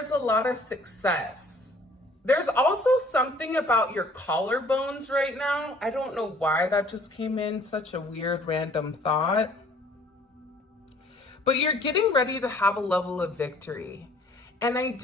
there's a lot of success. There's also something about your collarbones right now. I don't know why that just came in, such a weird random thought. But you're getting ready to have a level of victory. And I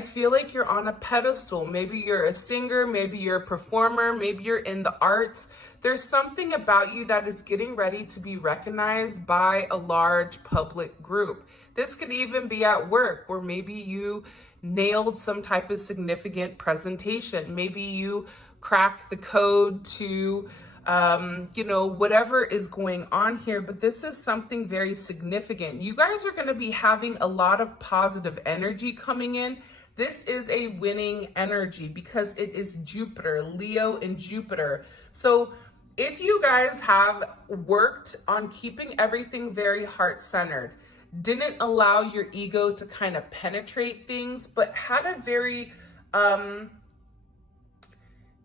feel like you're on a pedestal. Maybe you're a singer, maybe you're a performer, maybe you're in the arts. There's something about you that is getting ready to be recognized by a large public group. This could even be at work, where maybe you nailed some type of significant presentation. Maybe you cracked the code to whatever is going on here, but this is something very significant. You guys are going to be having a lot of positive energy coming in. This is a winning energy because it is Jupiter, Leo and Jupiter. So if you guys have worked on keeping everything very heart-centered, didn't allow your ego to kind of penetrate things, but had a very,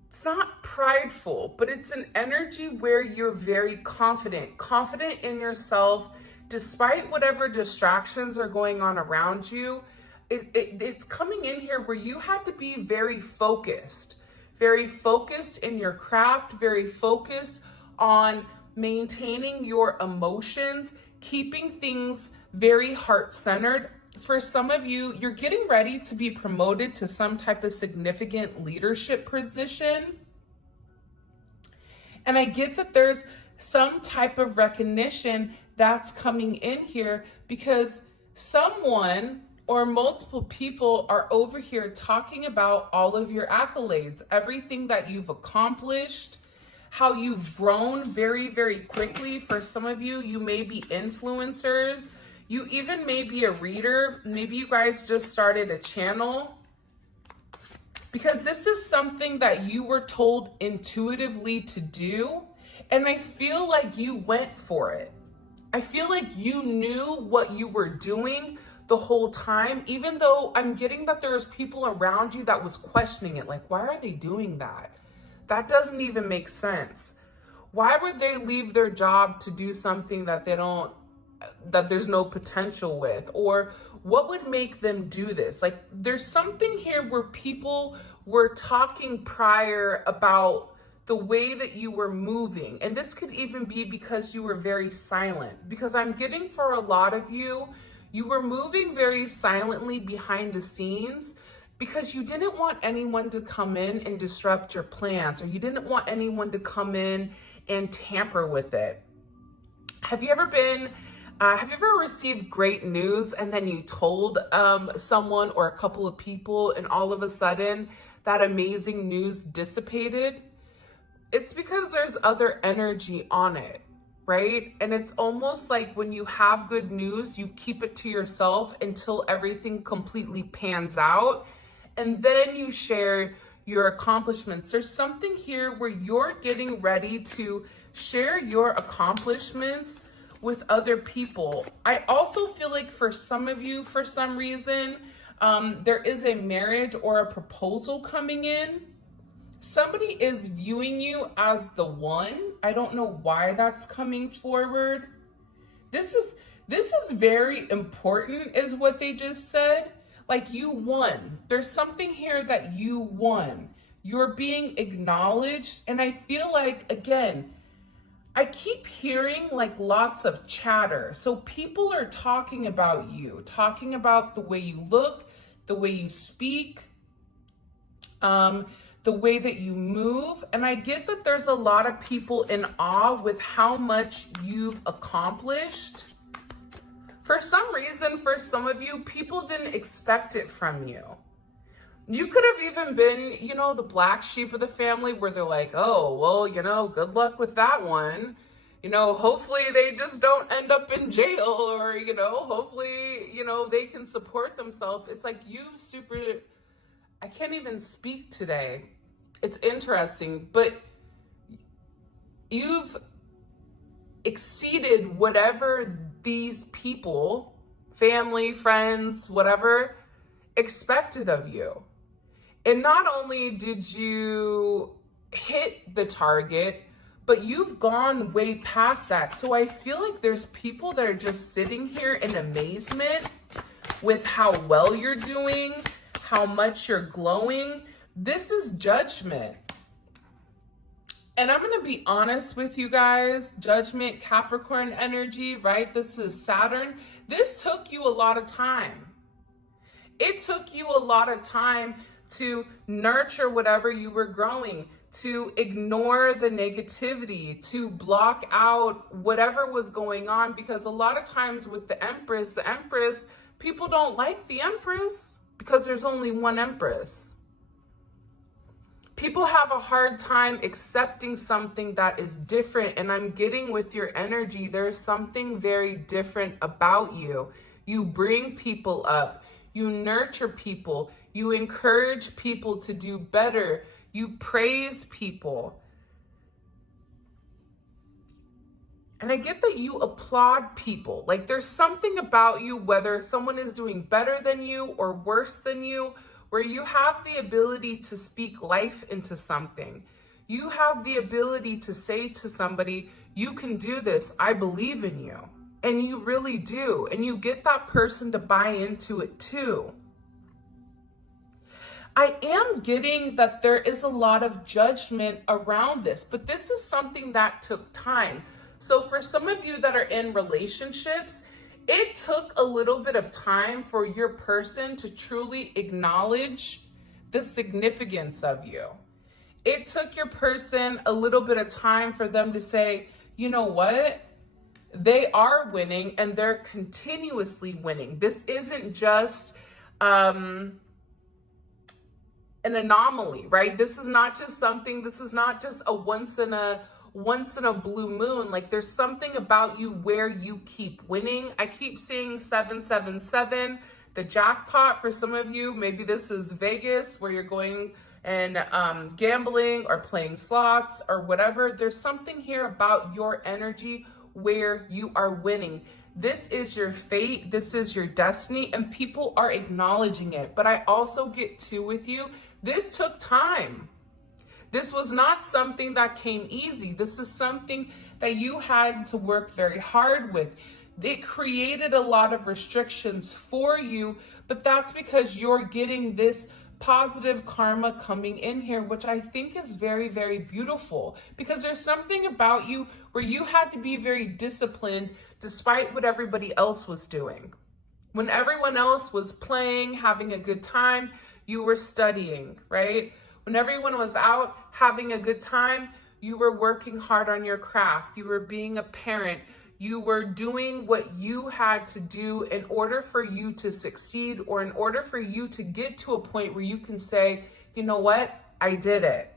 it's not prideful, but it's an energy where you're very confident in yourself, despite whatever distractions are going on around you. It's coming in here where you had to be very focused in your craft, very focused on maintaining your emotions, keeping things very heart-centered. For some of you, you're getting ready to be promoted to some type of significant leadership position. And I get that there's some type of recognition that's coming in here because someone or multiple people are over here talking about all of your accolades, everything that you've accomplished, how you've grown very, very quickly. For some of you, you may be influencers. You even may be a reader. Maybe you guys just started a channel, because this is something that you were told intuitively to do. And I feel like you went for it. I feel like you knew what you were doing the whole time, even though I'm getting that there was people around you that was questioning it. Like, why are they doing that? That doesn't even make sense. Why would they leave their job to do something that that there's no potential with? Or what would make them do this? Like, there's something here where people were talking prior about the way that you were moving. And this could even be because you were very silent. Because I'm getting, for a lot of you, you were moving very silently behind the scenes because you didn't want anyone to come in and disrupt your plans, or you didn't want anyone to come in and tamper with it. Have you ever received great news and then you told someone or a couple of people, and all of a sudden that amazing news dissipated? It's because there's other energy on it, right? And it's almost like when you have good news, you keep it to yourself until everything completely pans out, and then you share your accomplishments. There's something here where you're getting ready to share your accomplishments with other people. I also feel like for some of you, for some reason, there is a marriage or a proposal coming in. Somebody is viewing you as the one. I don't know why that's coming forward. This is very important, is what they just said. Like, you won. There's something here that you won. You're being acknowledged. And I feel like, again, I keep hearing like lots of chatter. So people are talking about you, talking about the way you look, the way you speak, the way that you move. And I get that there's a lot of people in awe with how much you've accomplished. For some reason, for some of you, people didn't expect it from you. You could have even been, the black sheep of the family, where they're like, oh, well, good luck with that one. Hopefully they just don't end up in jail, or, hopefully, they can support themselves. It's like I can't even speak today. It's interesting, but you've exceeded whatever these people, family, friends, whatever, expected of you. And not only did you hit the target, but you've gone way past that. So I feel like there's people that are just sitting here in amazement with how well you're doing, how much you're glowing. This is judgment. And I'm going to be honest with you guys, judgment, Capricorn energy, right? This is Saturn. This took you a lot of time. It took you a lot of time to nurture whatever you were growing, to ignore the negativity, to block out whatever was going on, because a lot of times with the Empress, people don't like the Empress because there's only one Empress. People have a hard time accepting something that is different, and I'm getting with your energy, there's something very different about you. You bring people up, you nurture people, you encourage people to do better, you praise people. And I get that you applaud people. Like there's something about you, whether someone is doing better than you or worse than you, where you have the ability to speak life into something. You have the ability to say to somebody, you can do this, I believe in you. And you really do. And you get that person to buy into it too. I am getting that there is a lot of judgment around this, but this is something that took time. So for some of you that are in relationships, it took a little bit of time for your person to truly acknowledge the significance of you. It took your person a little bit of time for them to say, you know what? They are winning and they're continuously winning. This isn't just an anomaly, right? This is not just a once in a blue moon. Like there's something about you where you keep winning. I keep seeing 777, the jackpot for some of you. Maybe this is Vegas where you're going and gambling or playing slots or whatever. There's something here about your energy where you are winning. This is your fate. This is your destiny, and people are acknowledging it. But I also get too with you. This took time. This was not something that came easy. This is something that you had to work very hard with. It created a lot of restrictions for you, but that's because you're getting this positive karma coming in here, which I think is very, very beautiful, because there's something about you where you had to be very disciplined despite what everybody else was doing. When everyone else was playing, having a good time, you were studying, right? When everyone was out having a good time, you were working hard on your craft. You were being a parent. You were doing what you had to do in order for you to succeed, or in order for you to get to a point where you can say, you know what, I did it.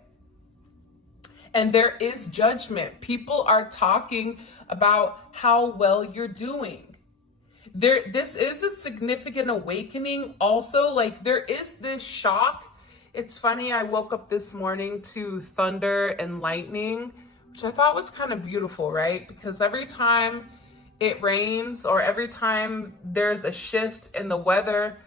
And there is judgment. People are talking about how well you're doing. This is a significant awakening. Also, like there is this shock. It's funny, I woke up this morning to thunder and lightning, which I thought was kind of beautiful, right? Because every time it rains or every time there's a shift in the weather,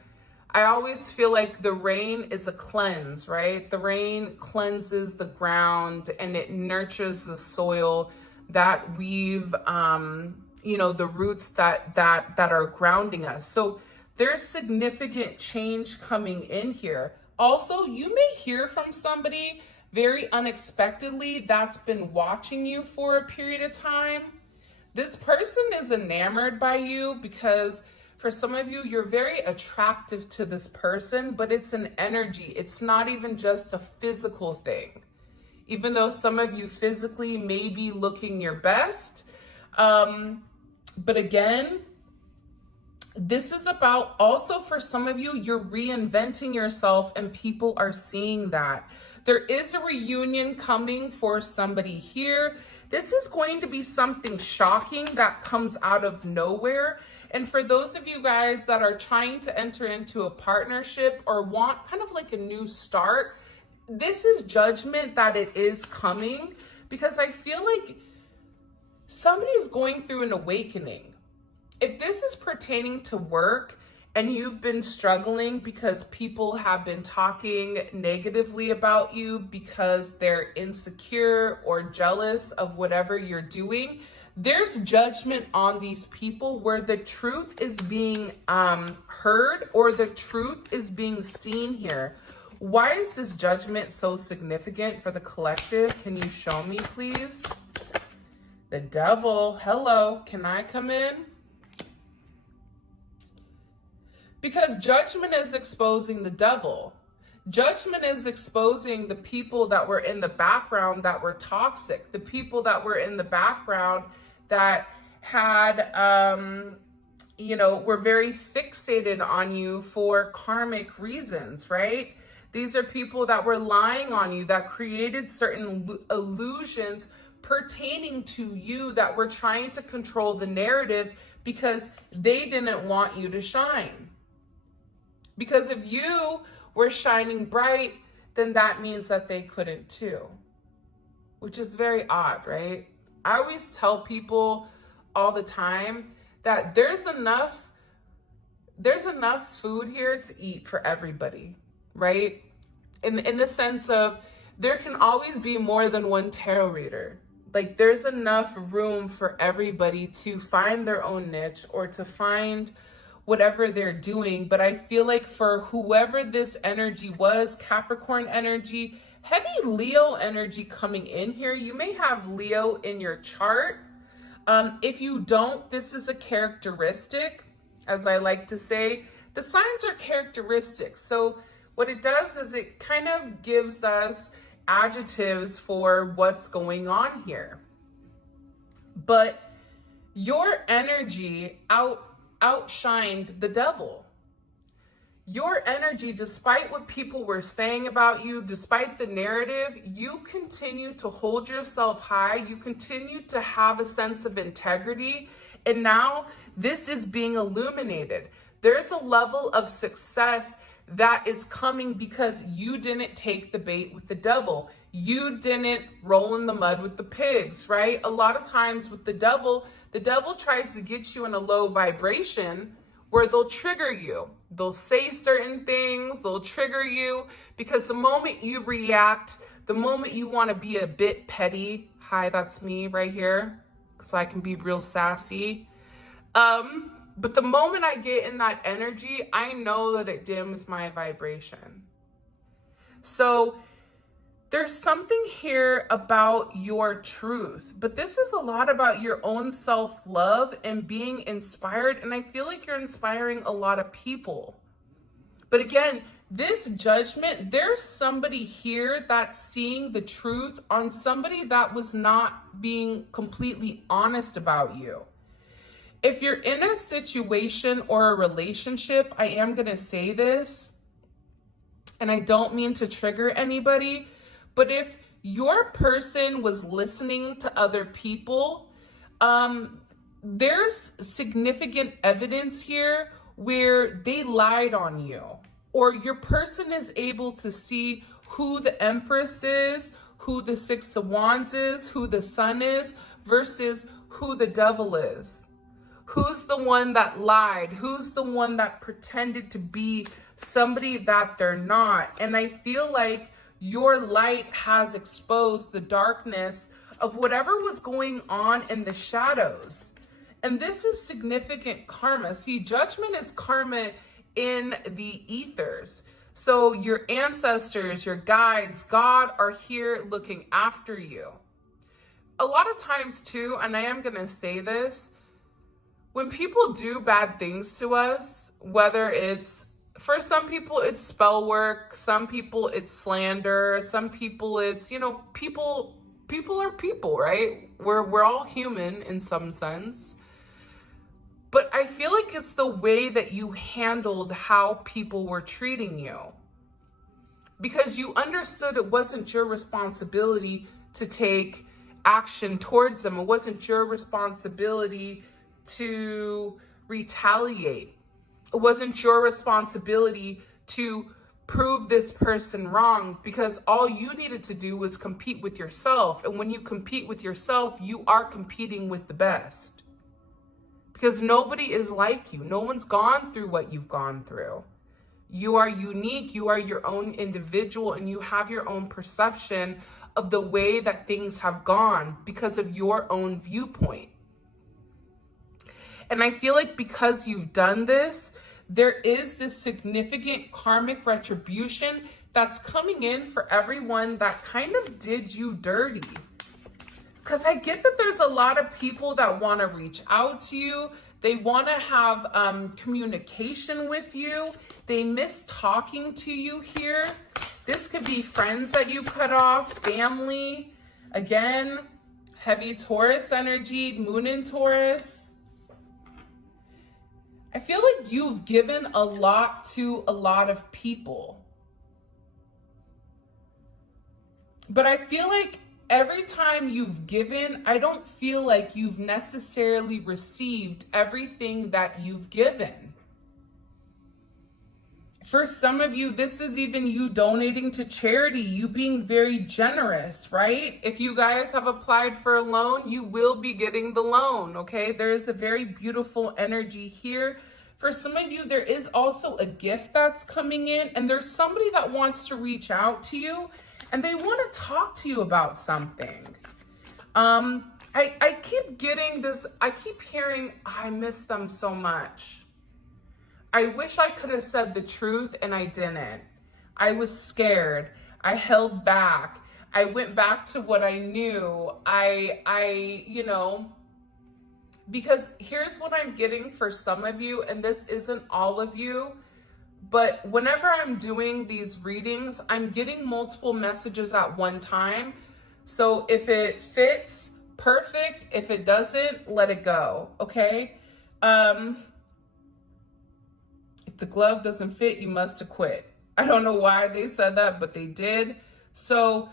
I always feel like the rain is a cleanse, right? The rain cleanses the ground and it nurtures the soil that we've, the roots that are grounding us. So there's significant change coming in here. Also, you may hear from somebody very unexpectedly that's been watching you for a period of time. This person is enamored by you because for some of you, you're very attractive to this person, but it's an energy. It's not even just a physical thing. Even though some of you physically may be looking your best. But again, this is about also for some of you, you're reinventing yourself and people are seeing that. There is a reunion coming for somebody here. This is going to be something shocking that comes out of nowhere. And for those of you guys that are trying to enter into a partnership or want kind of like a new start, this is judgment that it is coming, because I feel like somebody is going through an awakening. If this is pertaining to work and you've been struggling because people have been talking negatively about you because they're insecure or jealous of whatever you're doing, there's judgment on these people where the truth is being heard or the truth is being seen here. Why is this judgment so significant for the collective? Can you show me, please? The devil. Hello, can I come in? Because judgment is exposing the devil. Judgment is exposing the people that were in the background that were toxic, the people that were in the background that had, were very fixated on you for karmic reasons, right? These are people that were lying on you, that created certain illusions pertaining to you, that were trying to control the narrative because they didn't want you to shine. Because if you were shining bright, then that means that they couldn't too, which is very odd, right? I always tell people all the time that there's enough food here to eat for everybody, right? In the sense of there can always be more than one tarot reader. Like there's enough room for everybody to find their own niche or to find whatever they're doing. But I feel like for whoever this energy was, Capricorn energy, heavy Leo energy coming in here, you may have Leo in your chart. If you don't, this is a characteristic. As I like to say, the signs are characteristics. So what it does is it kind of gives us adjectives for what's going on here. But your energy outshined the devil. Your energy, despite what people were saying about you, despite the narrative, you continue to hold yourself high. You continue to have a sense of integrity. And now this is being illuminated. There's a level of success that is coming because you didn't take the bait with the devil. You didn't roll in the mud with the pigs, right? A lot of times with the devil tries to get you in a low vibration where they'll trigger you. They'll say certain things, they'll trigger you because the moment you react, the moment you want to be a bit petty, hi, that's me right here, because I can be real sassy. But the moment I get in that energy, I know that it dims my vibration. So there's something here about your truth, but this is a lot about your own self-love and being inspired. And I feel like you're inspiring a lot of people. But again, this judgment, there's somebody here that's seeing the truth on somebody that was not being completely honest about you. If you're in a situation or a relationship, I am going to say this, and I don't mean to trigger anybody, but if your person was listening to other people, there's significant evidence here where they lied on you, or your person is able to see who the Empress is, who the Six of Wands is, who the Sun is, versus who the Devil is. Who's the one that lied? Who's the one that pretended to be somebody that they're not? And I feel like your light has exposed the darkness of whatever was going on in the shadows. And this is significant karma. See, judgment is karma in the ethers. So your ancestors, your guides, God are here looking after you. A lot of times too, and I am going to say this, when people do bad things to us, whether it's, for some people it's spell work, some people it's slander, some people it's, people are people, right? We're all human in some sense. But I feel like it's the way that you handled how people were treating you. Because you understood it wasn't your responsibility to take action towards them. It wasn't your responsibility to retaliate. It wasn't your responsibility to prove this person wrong, because all you needed to do was compete with yourself. And when you compete with yourself, you are competing with the best. Because nobody is like you. No one's gone through what you've gone through. You are unique, you are your own individual, and you have your own perception of the way that things have gone because of your own viewpoint. And I feel like because you've done this, there is this significant karmic retribution that's coming in for everyone that kind of did you dirty. Because I get that there's a lot of people that want to reach out to you. They want to have communication with you. They miss talking to you here. This could be friends that you cut off, family. Again, heavy Taurus energy, moon in Taurus. I feel like you've given a lot to a lot of people. But I feel like every time you've given, I don't feel like you've necessarily received everything that you've given. For some of you, this is even you donating to charity, you being very generous, right? If you guys have applied for a loan, you will be getting the loan, okay? There is a very beautiful energy here. For some of you, there is also a gift that's coming in, and there's somebody that wants to reach out to you, and they want to talk to you about something. I keep getting this, I keep hearing, I miss them so much. I wish I could have said the truth and I didn't. I was scared. I held back. I went back to what I knew. You know, because here's what I'm getting for some of you, and this isn't all of you, but whenever I'm doing these readings, I'm getting multiple messages at one time. So if it fits, perfect. If it doesn't, let it go, okay? If the glove doesn't fit, you must have quit. I don't know why they said that, but they did. So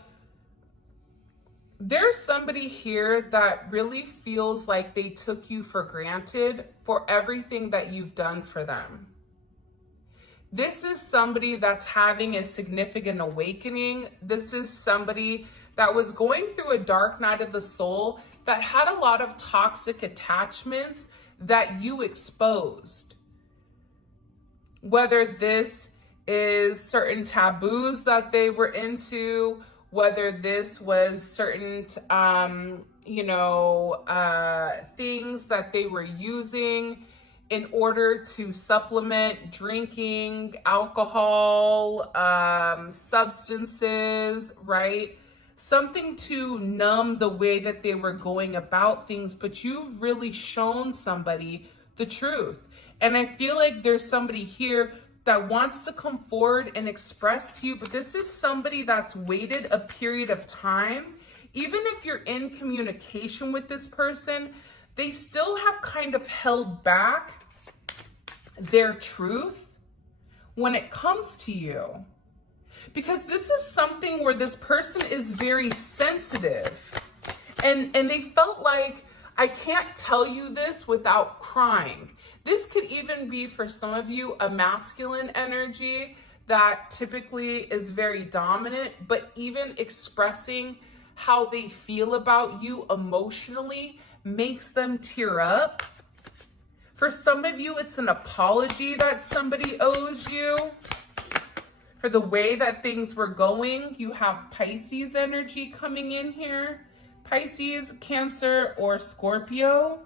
there's somebody here that really feels like they took you for granted for everything that you've done for them. This is somebody that's having a significant awakening. This is somebody that was going through a dark night of the soul that had a lot of toxic attachments that you exposed. Whether this is certain taboos that they were into, whether this was certain, things that they were using in order to supplement drinking, alcohol, substances, right? Something to numb the way that they were going about things, but you've really shown somebody the truth. And I feel like there's somebody here that wants to come forward and express to you, but this is somebody that's waited a period of time. Even if you're in communication with this person, they still have kind of held back their truth when it comes to you. Because this is something where this person is very sensitive. And they felt like, I can't tell you this without crying. This could even be, for some of you, a masculine energy that typically is very dominant, but even expressing how they feel about you emotionally makes them tear up. For some of you, it's an apology that somebody owes you for the way that things were going. You have Pisces energy coming in here. Pisces, Cancer, or Scorpio.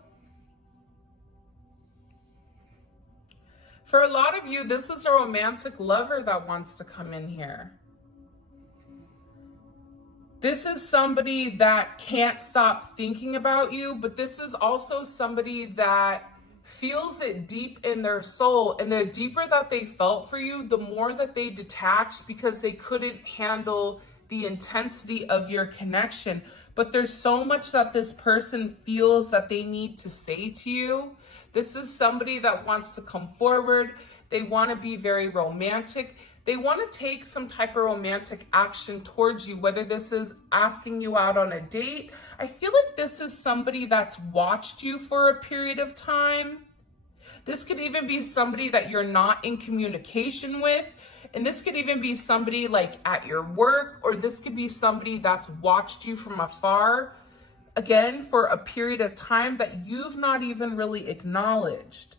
For a lot of you, this is a romantic lover that wants to come in here. This is somebody that can't stop thinking about you, but this is also somebody that feels it deep in their soul. And the deeper that they felt for you, the more that they detached because they couldn't handle the intensity of your connection. But there's so much that this person feels that they need to say to you. This is somebody that wants to come forward. They want to be very romantic. They want to take some type of romantic action towards you, whether this is asking you out on a date. I feel like this is somebody that's watched you for a period of time. This could even be somebody that you're not in communication with. And this could even be somebody like at your work, or this could be somebody that's watched you from afar, again, for a period of time that you've not even really acknowledged.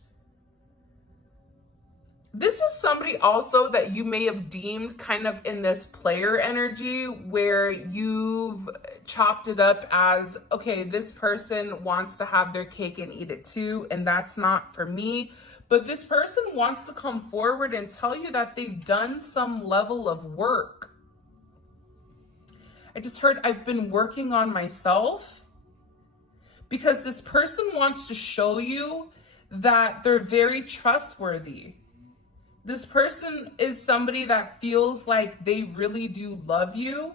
This is somebody also that you may have deemed kind of in this player energy where you've chopped it up as, okay, this person wants to have their cake and eat it too, and that's not for me. But this person wants to come forward and tell you that they've done some level of work. I just heard, I've been working on myself, because this person wants to show you that they're very trustworthy. This person is somebody that feels like they really do love you.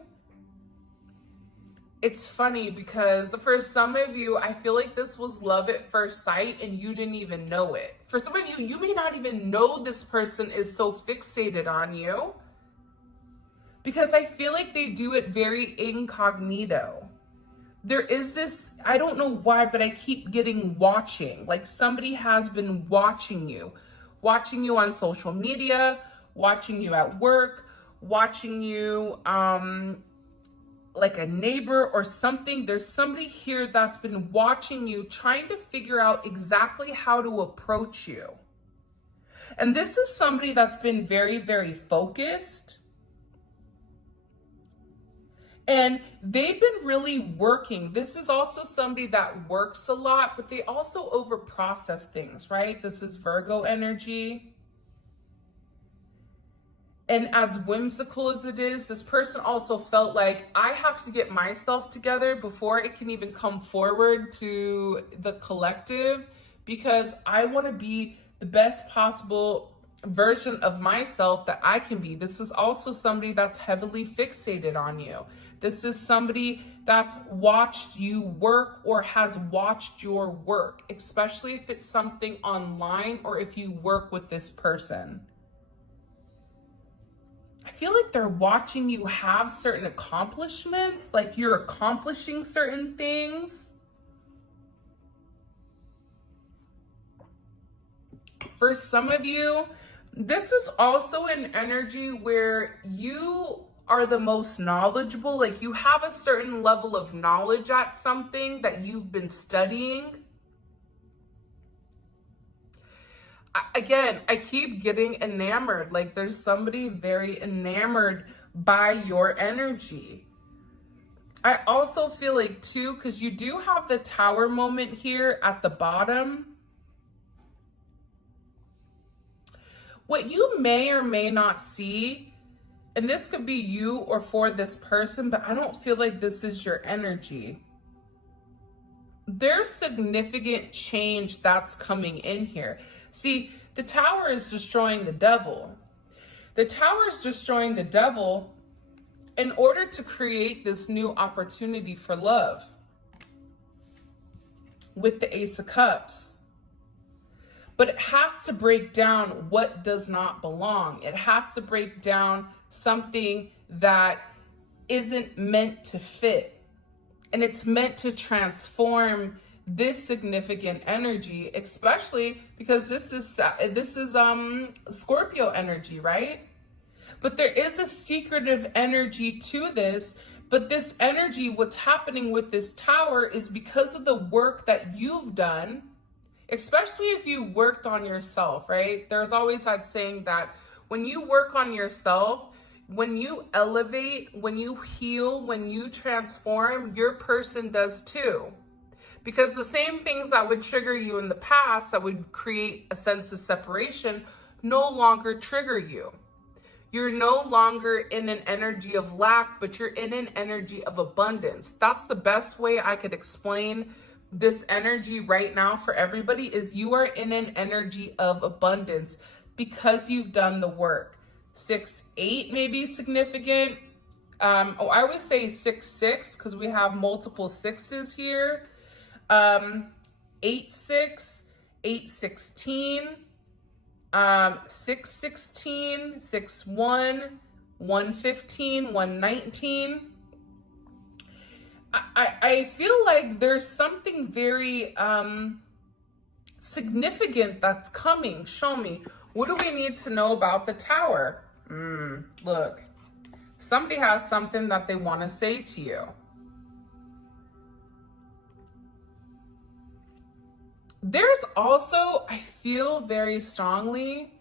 It's funny because for some of you, I feel like this was love at first sight and you didn't even know it. For some of you, you may not even know this person is so fixated on you, because I feel like they do it very incognito. There is this, I don't know why, but I keep getting watching. Like somebody has been watching you on social media, watching you at work, watching you like a neighbor or something. There's somebody here that's been watching you, trying to figure out exactly how to approach you. And this is somebody that's been very, very focused. And they've been really working. This is also somebody that works a lot, but they also overprocess things, right? This is Virgo energy. And as whimsical as it is, this person also felt like, I have to get myself together before it can even come forward to the collective, because I want to be the best possible version of myself that I can be. This is also somebody that's heavily fixated on you. This is somebody that's watched you work or has watched your work, especially if it's something online or if you work with this person. I feel like they're watching you have certain accomplishments, like you're accomplishing certain things. For some of you, this is also an energy where you are the most knowledgeable, like you have a certain level of knowledge at something that you've been studying. Again, I keep getting enamored, like there's somebody very enamored by your energy. I also feel like too, because you do have the Tower moment here at the bottom. What you may or may not see, and this could be you or for this person, but I don't feel like this is your energy. There's significant change that's coming in here. See, the Tower is destroying the devil. The Tower is destroying the devil in order to create this new opportunity for love with the Ace of Cups. But it has to break down what does not belong. It has to break down something that isn't meant to fit. And it's meant to transform this significant energy, especially because this is Scorpio energy, right? But there is a secretive energy to this. But this energy, what's happening with this Tower is because of the work that you've done, especially if you worked on yourself, right? There's always that saying that when you work on yourself, when you elevate, when you heal, when you transform, your person does too. Because the same things that would trigger you in the past, that would create a sense of separation, no longer trigger you. You're no longer in an energy of lack, but you're in an energy of abundance. That's the best way I could explain this energy right now for everybody, is you are in an energy of abundance because you've done the work. 6-8 may be significant. I always say 6-6 because we have multiple sixes here. 8-6, 8-16, 6-16, 6-1, 1-15, 1-19. I feel like there's something very significant that's coming. Show me. What do we need to know about the Tower? Look, somebody has something that they want to say to you. There's also, I feel very strongly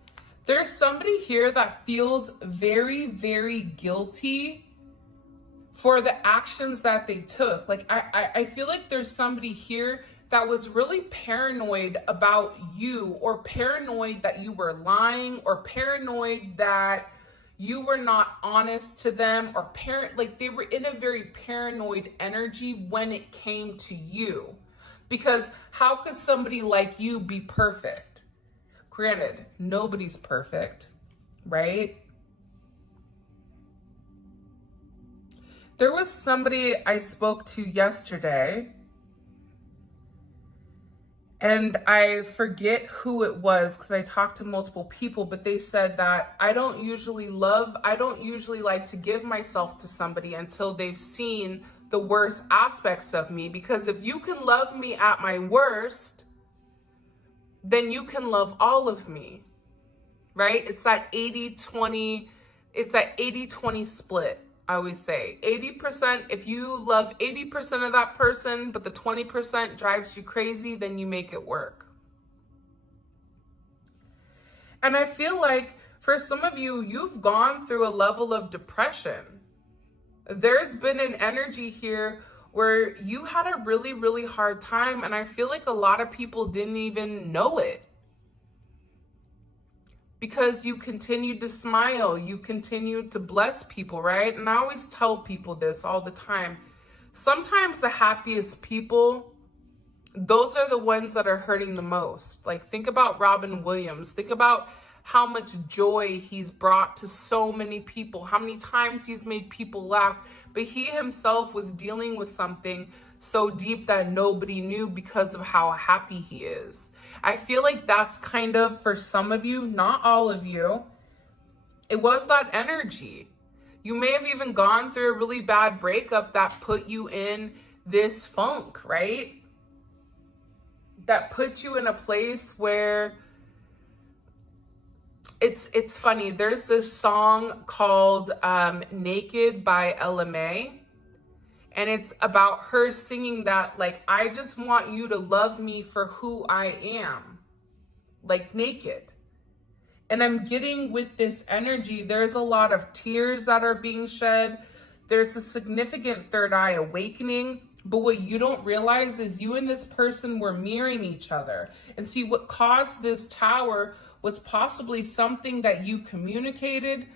There's somebody here that feels very, very guilty for the actions that they took. Like, I feel like there's somebody here that was really paranoid about you, or paranoid that you were lying, or paranoid that you were not honest to them, or like they were in a very paranoid energy when it came to you. Because how could somebody like you be perfect? Granted, nobody's perfect, right? There was somebody I spoke to yesterday, and I forget who it was because I talked to multiple people, but they said that I don't usually like to give myself to somebody until they've seen the worst aspects of me, because if you can love me at my worst, then you can love all of me, right? It's that 80-20, it's that 80-20 split. I always say 80%, if you love 80% of that person, but the 20% drives you crazy, then you make it work. And I feel like for some of you, you've gone through a level of depression. There's been an energy here where you had a really, really hard time, and I feel like a lot of people didn't even know it. Because you continued to smile, you continued to bless people, right? And I always tell people this all the time. Sometimes the happiest people, those are the ones that are hurting the most. Like, think about Robin Williams. Think about how much joy he's brought to so many people, how many times he's made people laugh, but he himself was dealing with something so deep that nobody knew because of how happy he is. I feel like that's kind of, for some of you, not all of you, it was that energy. You may have even gone through a really bad breakup that put you in this funk, right? That put you in a place where it's funny. There's this song called Naked by Ella May. And it's about her singing that, like, I just want you to love me for who I am, like naked. And I'm getting with this energy, there's a lot of tears that are being shed. There's a significant third eye awakening. But what you don't realize is you and this person were mirroring each other. And see, what caused this tower was possibly something that you communicated,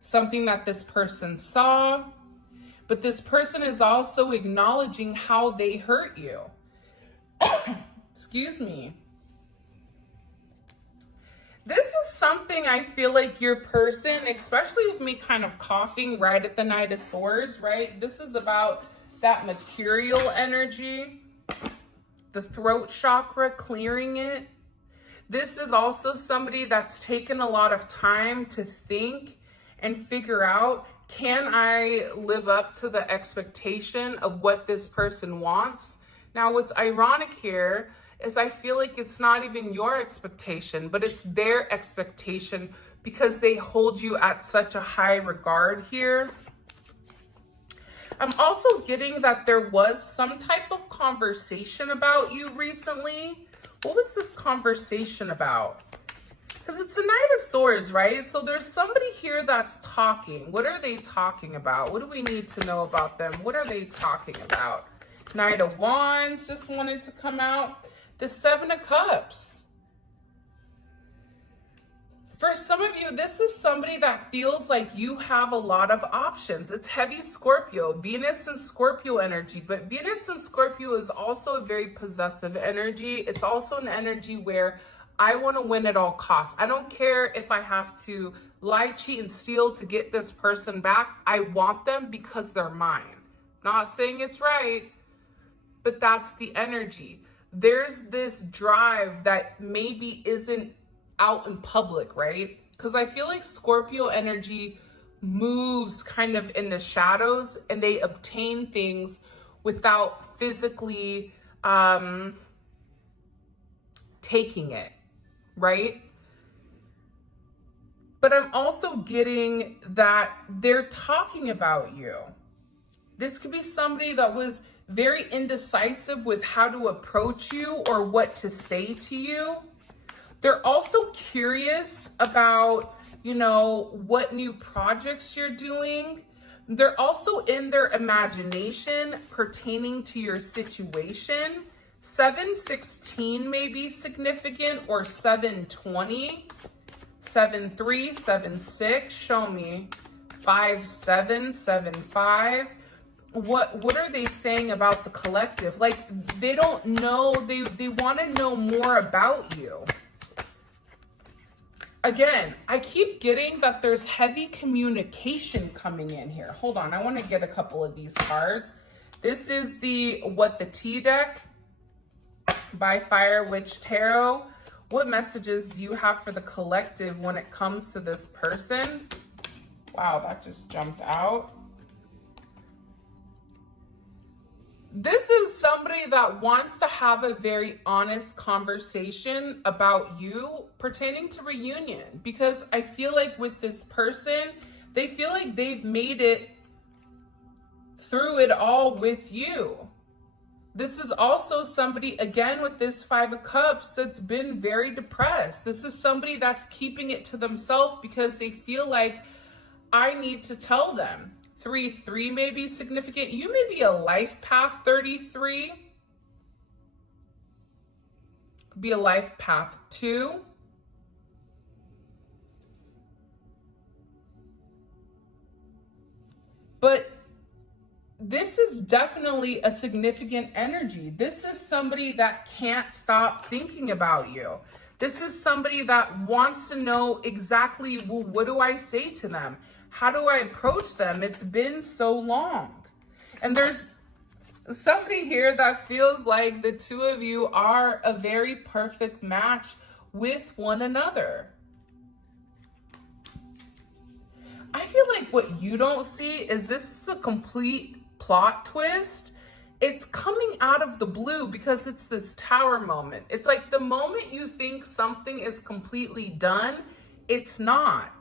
something that this person saw. But this person is also acknowledging how they hurt you. Excuse me. This is something I feel like your person, especially with me kind of coughing right at the Knight of Swords, right? This is about that mercurial energy, the throat chakra, clearing it. This is also somebody that's taken a lot of time to think and figure out, can I live up to the expectation of what this person wants? Now, what's ironic here is I feel like it's not even your expectation, but it's their expectation because they hold you at such a high regard here. I'm also getting that there was some type of conversation about you recently. What was this conversation about? Because it's a Knight of Swords, right? So there's somebody here that's talking. What are they talking about? What do we need to know about them? What are they talking about? Knight of Wands just wanted to come out. The Seven of Cups. For some of you, this is somebody that feels like you have a lot of options. It's heavy Scorpio, Venus and Scorpio energy. But Venus and Scorpio is also a very possessive energy. It's also an energy where I want to win at all costs. I don't care if I have to lie, cheat, and steal to get this person back. I want them because they're mine. Not saying it's right, but that's the energy. There's this drive that maybe isn't out in public, right? Because I feel like Scorpio energy moves kind of in the shadows, and they obtain things without physically taking it, right? But I'm also getting that they're talking about you. This could be somebody that was very indecisive with how to approach you or what to say to you. They're also curious about, you know, what new projects you're doing. They're also in their imagination pertaining to your situation. 716 may be significant, or 720, 73, 76, show me, 57, 75. What are they saying about the collective? Like, they don't know, they want to know more about you. Again, I keep getting that there's heavy communication coming in here. Hold on, I want to get a couple of these cards. This is the What the Tea deck by Fire Witch Tarot. What messages do you have for the collective when it comes to this person? Wow, that just jumped out. This is somebody that wants to have a very honest conversation about you pertaining to reunion, because I feel like with this person, they feel like they've made it through it all with you. This is also somebody, again, with this Five of Cups, that's been very depressed. This is somebody that's keeping it to themselves because they feel like, I need to tell them. 3-3 may be significant. You may be a life path 33. Could be a life path 2. But this is definitely a significant energy. This is somebody that can't stop thinking about you. This is somebody that wants to know exactly, well, what do I say to them? How do I approach them? It's been so long. And there's somebody here that feels like the two of you are a very perfect match with one another. I feel like what you don't see is this is a complete plot twist. It's coming out of the blue because it's this Tower moment. It's like the moment you think something is completely done, it's not.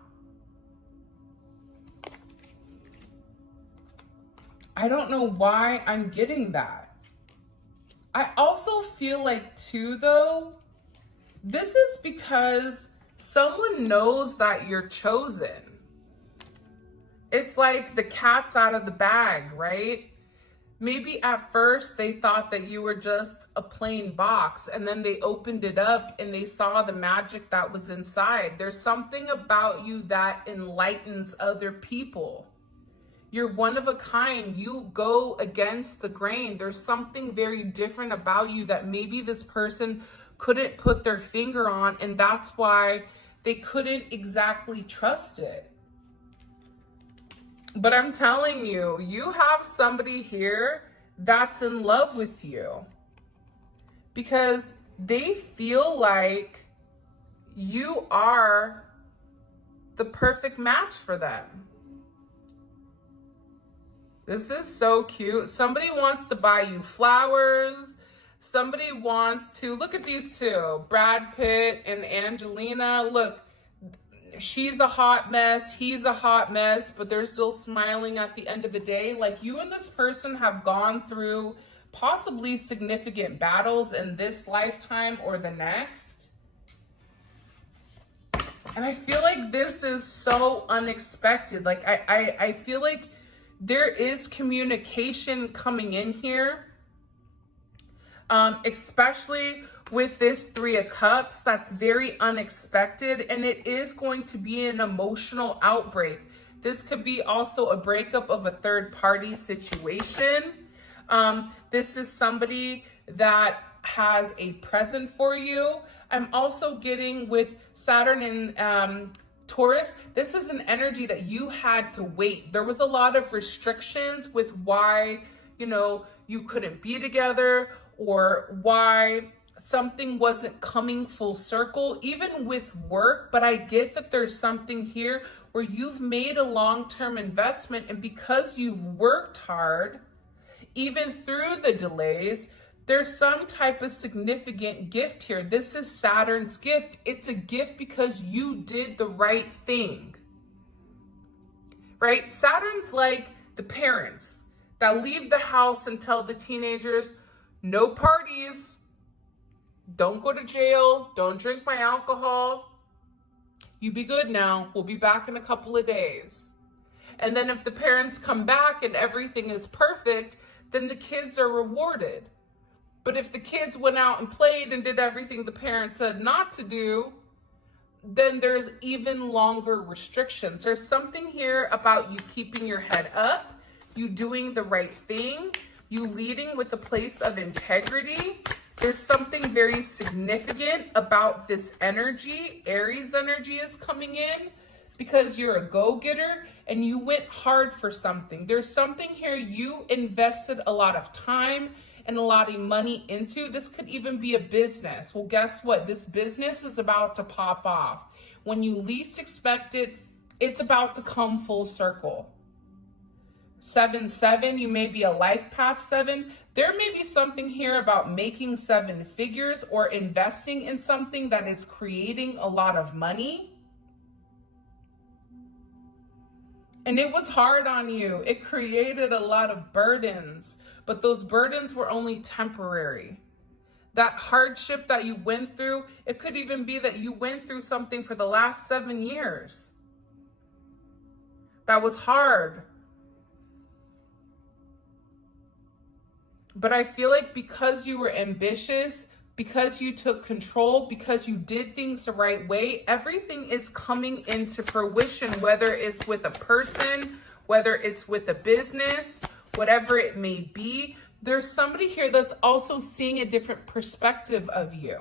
I don't know why I'm getting that. I also feel like too, though, this is because someone knows that you're chosen. It's like the cat's out of the bag, right? Maybe at first they thought that you were just a plain box, and then they opened it up and they saw the magic that was inside. There's something about you that enlightens other people. You're one of a kind. You go against the grain. There's something very different about you that maybe this person couldn't put their finger on, and that's why they couldn't exactly trust it. But I'm telling you, you have somebody here that's in love with you because they feel like you are the perfect match for them. This is so cute. Somebody wants to buy you flowers. Somebody wants to, look at these two, Brad Pitt and Angelina. Look, she's a hot mess, he's a hot mess, but they're still smiling at the end of the day. Like, you and this person have gone through possibly significant battles in this lifetime or the next. And I feel like this is so unexpected. Like, I feel like there is communication coming in here, especially with this Three of Cups. That's very unexpected, and it is going to be an emotional outbreak. This could be also a breakup of a third party situation. This is somebody that has a present for you. I'm also getting with Saturn and Taurus, this is an energy that you had to wait. There was a lot of restrictions with why, you couldn't be together, or why something wasn't coming full circle, even with work. But I get that there's something here where you've made a long-term investment, and because you've worked hard, even through the delays, there's some type of significant gift here. This is Saturn's gift. It's a gift because you did the right thing, right? Saturn's like the parents that leave the house and tell the teenagers, no parties, Don't go to jail. Don't drink my alcohol. You be good now. We'll be back in a couple of days. And then if the parents come back and everything is perfect, then the kids are rewarded. But if the kids went out and played and did everything the parents said not to do, then there's even longer restrictions. There's something here about you keeping your head up, you doing the right thing, you leading with a place of integrity. There's something very significant about this energy. Aries energy is coming in because you're a go-getter and you went hard for something. There's something here you invested a lot of time and a lot of money into. This could even be a business. Well, guess what? This business is about to pop off. When you least expect it, it's about to come full circle. 7-7, you may be a life path 7. There may be something here about making 7 figures or investing in something that is creating a lot of money. And it was hard on you. It created a lot of burdens, but those burdens were only temporary. That hardship that you went through, it could even be that you went through something for the last 7 years. That was hard. But I feel like because you were ambitious, because you took control, because you did things the right way, everything is coming into fruition, whether it's with a person, whether it's with a business, whatever it may be. There's somebody here that's also seeing a different perspective of you.